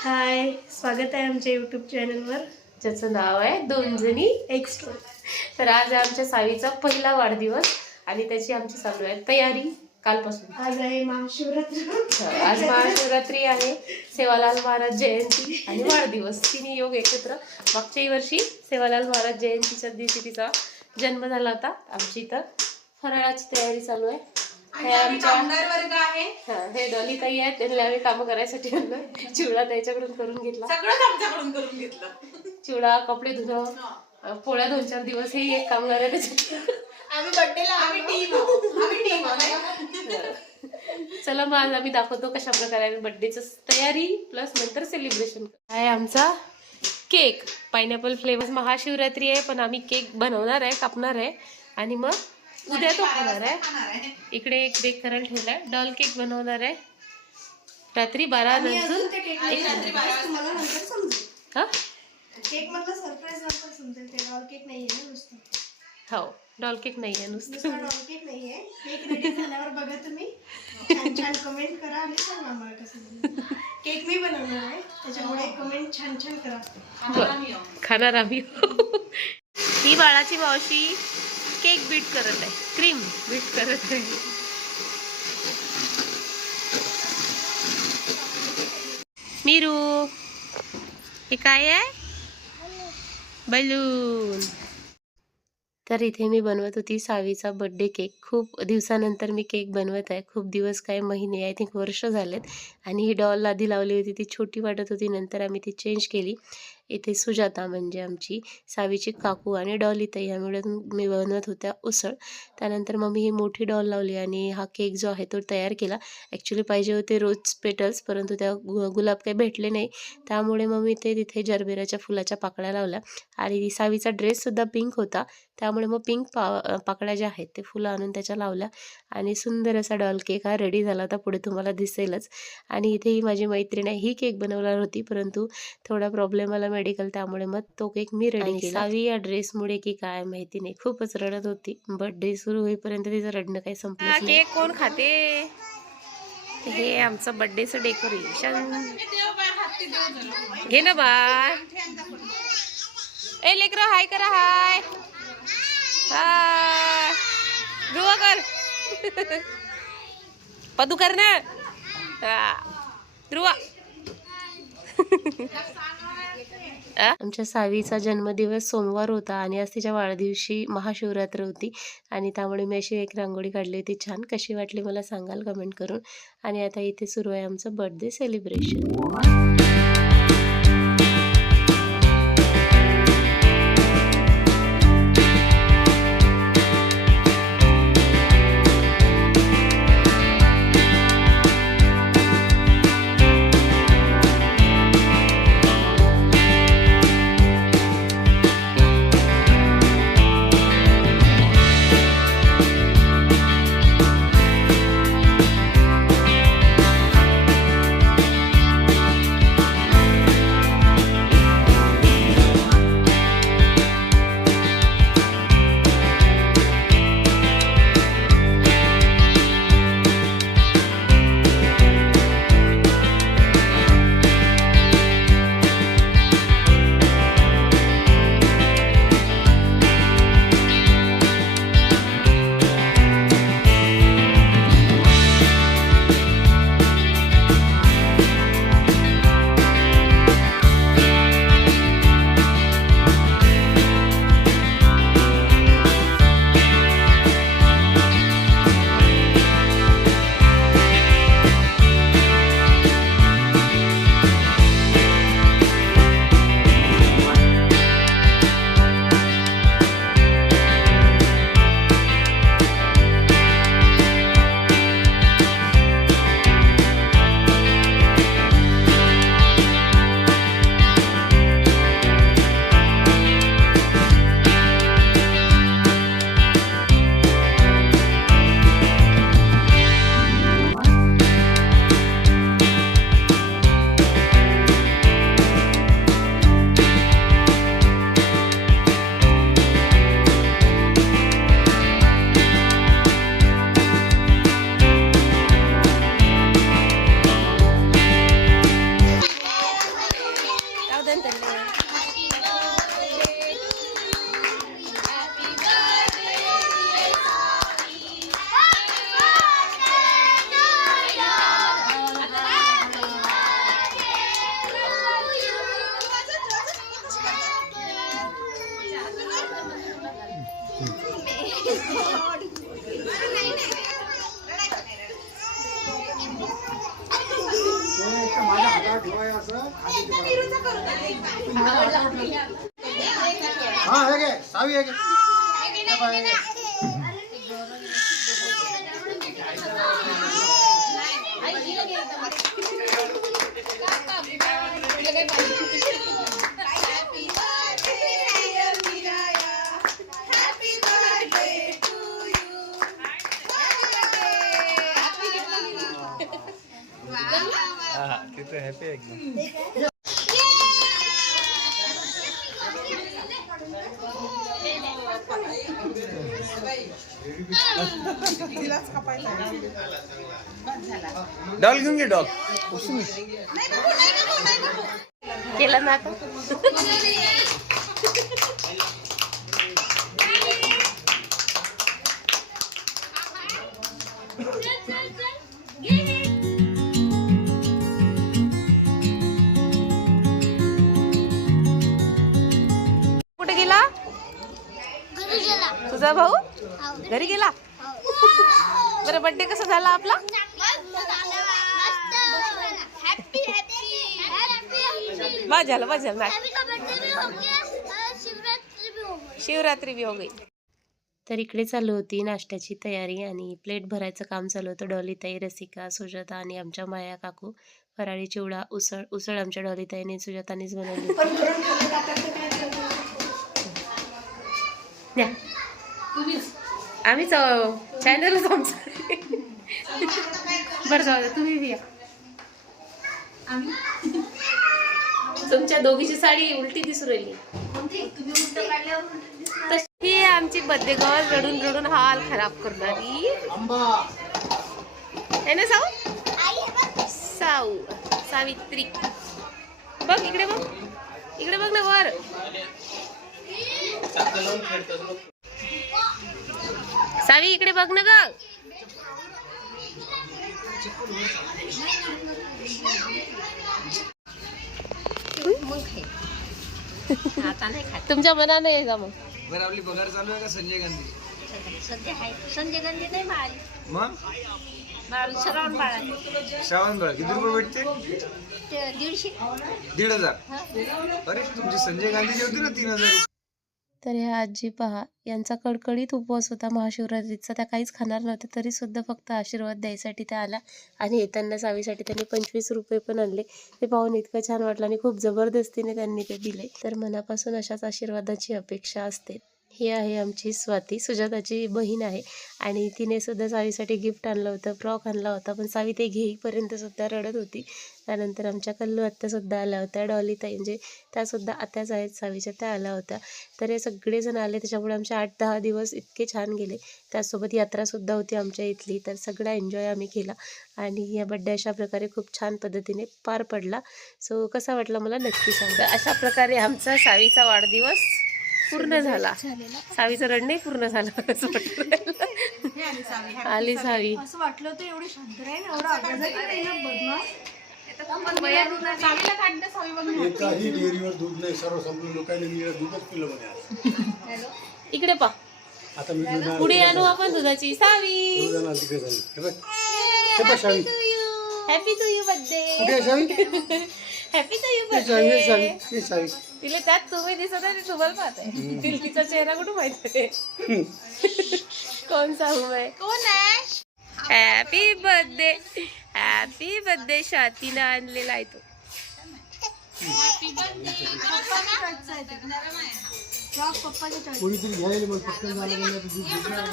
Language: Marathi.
हाय, स्वागत आहे आमच्या यूट्यूब चॅनलवर ज्याचं नाव आहे दोन जणी एक स्टोरी. तर आज आहे आमच्या सावीचा पहिला वाढदिवस आणि त्याची आमची चालू आहे तयारी कालपासून. आज आहे महाशिवरात्री. आज महाशिवरात्री आहे, सेवालाल महाराज जयंती आणि वाढदिवस तिन्ही योग एकत्र. मागच्याही वर्षी सेवालाल महाराज जयंतीच्या दिवशी तिचा जन्म झाला होता. आमची इथं फराळाची तयारी चालू आहे. हे आमच्या वर्ग आहे. हे डॉली ताई आहेत, त्यांनी आम्ही काम करायसाठी आणलं. चिवडा त्याच्याकडून करून घेतला, सगळंच आमच्याकडून करून घेतलं. चिवडा, कपडे धुणं, पोळ्या 2-4 दिवस हे एक कामगार आहे त्याच्यात. आम्ही बर्थडेला आम्ही टीम चला मग आज आम्ही दाखवतो कशा प्रकारे बर्थडेची तयारी प्लस नंतर सेलिब्रेशन आहे. आमचा केक पायनॅपल फ्लेवर. महाशिवरात्री आहे पण आम्ही केक बनवणार आहे, कापणार आहे आणि मग उद्या तो खाणार आहे. इकडे एक बेक करायला ठेवलाय. डॉल केक बनवणार आहे रात्री 12 नंतर. हा केक मधला सरप्राईज नंतर समजेल. ते डॉल केक नाहीये ना नुसतं. हो, डॉल केक नाहीये नुसतं. डॉल केक नाहीये. केक रेडी झाल्यावर बघा तुम्ही. छान छान कमेंट करा आणि सांगा मला कसं बनवलं. केक मी बनवणार आहे, त्याच्यामुळे कमेंट छान छान करा. खाणार आम्ही. ही बाळाची मावशी केक बीट करत आहे, क्रीम बीट करत आहे. मीरू, हे काय आहे? बलून. तर इथे मी बनवत होती सावीचा बर्थडे केक. खूप दिवसानंतर मी केक बनवत आहे. खूप दिवस, काय महिने, आय थिंक वर्ष झालेत. आणि ही डॉल आधी लावली होती, ती छोटी वाटत होती, नंतर आम्ही ती चेंज केली. इथे सुजाता म्हणजे आमची सावीची काकू आणि डॉली ताई ह्या मिळून मी बनवत होत्या उसळ. त्यानंतर मग मी ही मोठी डॉल लावली आणि हा केक जो आहे तो तयार केला. ॲक्च्युली पाहिजे होते रोज पेटल्स, परंतु त्या गुलाब काही भेटले नाही, त्यामुळे मग मी ते तिथे जरबेराच्या फुलाच्या पाकळ्या लावल्या. आणि सावीचा ड्रेससुद्धा पिंक होता, त्यामुळे मग पिंक पाकळ्या ज्या आहेत ते फुलं आणून त्याच्या लावल्या आणि सुंदर असा डॉल केक हा रेडी झाला होता. पुढे तुम्हाला दिसेलच. आणि इथे ही माझी मैत्रीण आहे, ही केक बनवणार होती, परंतु थोडा प्रॉब्लेम आला मेडिकल, त्यामुळे मग तो केक मी रेडी केला. सावी या ड्रेसमुळे की काय माहिती नाही, खूपच रडत होती. बर्थडे सुरू होईपर्यंत तिचं रडणं काही संपलं नाही. केक कोण खाते? हे आमचं बर्थडेचं डेकोरेशन. घे ना बाय. ए लेकरं, हाय करा. हाय हाय. ध्रुवा कर. पदू कर ना. ध्रुवा. आमच्या सावीचा जन्मदिवस सोमवार होता आणि आज तिच्या वाढदिवशी महाशिवरात्र होती आणि त्यामुळे मी अशी एक रांगोळी काढली होती छान. कशी वाटली मला सांगाल कमेंट करून. आणि आता इथे सुरू आहे आमचं बर्थडे सेलिब्रेशन. हा हे घे सावी हे घे तिथे हॅपी एकदम. डॉल घेऊन घे डॉल. केलं ना आता. कुठे गेला तुझा भाऊ? घरी गेला. बरं बर्थडे कसा झाला आपला? बस झालं. शिवरात्री भी हो गई. तर इकडे चालू होती नाश्त्याची तयारी आणि प्लेट भरायचं काम चालू होतं. डॉलीताई, रसिका, सुजाता आणि आमच्या माया काकू. फराळी चिवडा, उसळ आमच्या डॉलीताईने सुजातानेच बनवली. आम्हीच चॅनलच आमचं. बरं जाऊ द्या, तुम्ही बी या. तुमच्या दोघीची साडी उलटी दिसून राहिली. तशी आमची बर्थडे गर्ल रडून रडून हाल खराब करणारी है ना सावित्री. बघ इकडे बघ ना वर. सावी इकडे बघ ना ग. तुमच्या मनाने आहे का मग? बरं आपली पगार चालू आहे का संजय गांधी? सध्या आहे संजय गांधी नाही मारी मग श्रावण बाळा श्रावण बाळ किती रुपये भेटते? 150. 1,500. अरे तुमची संजय गांधीची होती ना 3,000 रुपये. तर ह्या आजी पहा, यांचा कडकडीत उपवास होता महाशिवरात्रीचा. त्या काहीच खाणार नव्हत्या, तरी सुद्धा फक्त आशीर्वाद द्यायसाठी त्या आल्या. आणि येताना सावीसाठी त्यांनी 25 रुपये पण आणले. ते पाहून इतकं छान वाटलं आणि खूप जबरदस्तीने त्यांनी ते दिले. तर मनापासून अशाच आशीर्वादाची अपेक्षा असते. ही आहे आमची स्वाती, सुजाताची बहीण आहे. आणि तिने सुद्धा सावीसाठी गिफ्ट आणलं होतं, फ्रॉक आणला होता. पण सावी ते घेईपर्यंत सुद्धा रडत होती. त्यानंतर आमच्या कल्लू आत्यासुद्धा आल्या होत्या. डॉलीताई म्हणजे त्यासुद्धा आत्याच आहेत सावीच्या, त्या आल्या होत्या. तर हे सगळेजण आले. त्याच्यामुळे आमचे 8-10 दिवस इतके छान गेले. त्यासोबत यात्रासुद्धा होती आमच्या इथली. तर सगळा एन्जॉय आम्ही केला. आणि या बड्डे अशा प्रकारे खूप छान पद्धतीने पार पडला. सो कसा वाटला मला नक्की सांगा. अशा प्रकारे आमचा सावीचा वाढदिवस पूर्ण झाला. सावीचं रडणे पूर्ण झालं असं वाटलं. आली सावी. असं वाटलं होतं एवढी शांत राहील, एवढा आवाज आहे ना बदमाश. एकाही डेअरीवर दूध नाही. सर्व संपूर्ण लोकांनी मी दूधच पिलं म्हणे आज. इकडे पा. आता मी दूध पुढे आणू आपण दुधाची. सावी तिकडे झाली. हे बघ हे बघ Savi. Happy to you birthday. कुठे आहे सावी? हॅपी टू यू हे सावी, हे सावी, बर्थडे. हे सावी. तिला त्यात तुम्ही दिसत आहे, तुम्हाला पाहत आहे. तिला तिचा चेहरा कुठं माहित आहे? कोण सांगू मैं? कोण आहे? Happy birthday. Happy birthday. शातीनं आणलेला आहे तो. पप्पाच्या कोणीतरी घ्यायला मग पटकन झालं.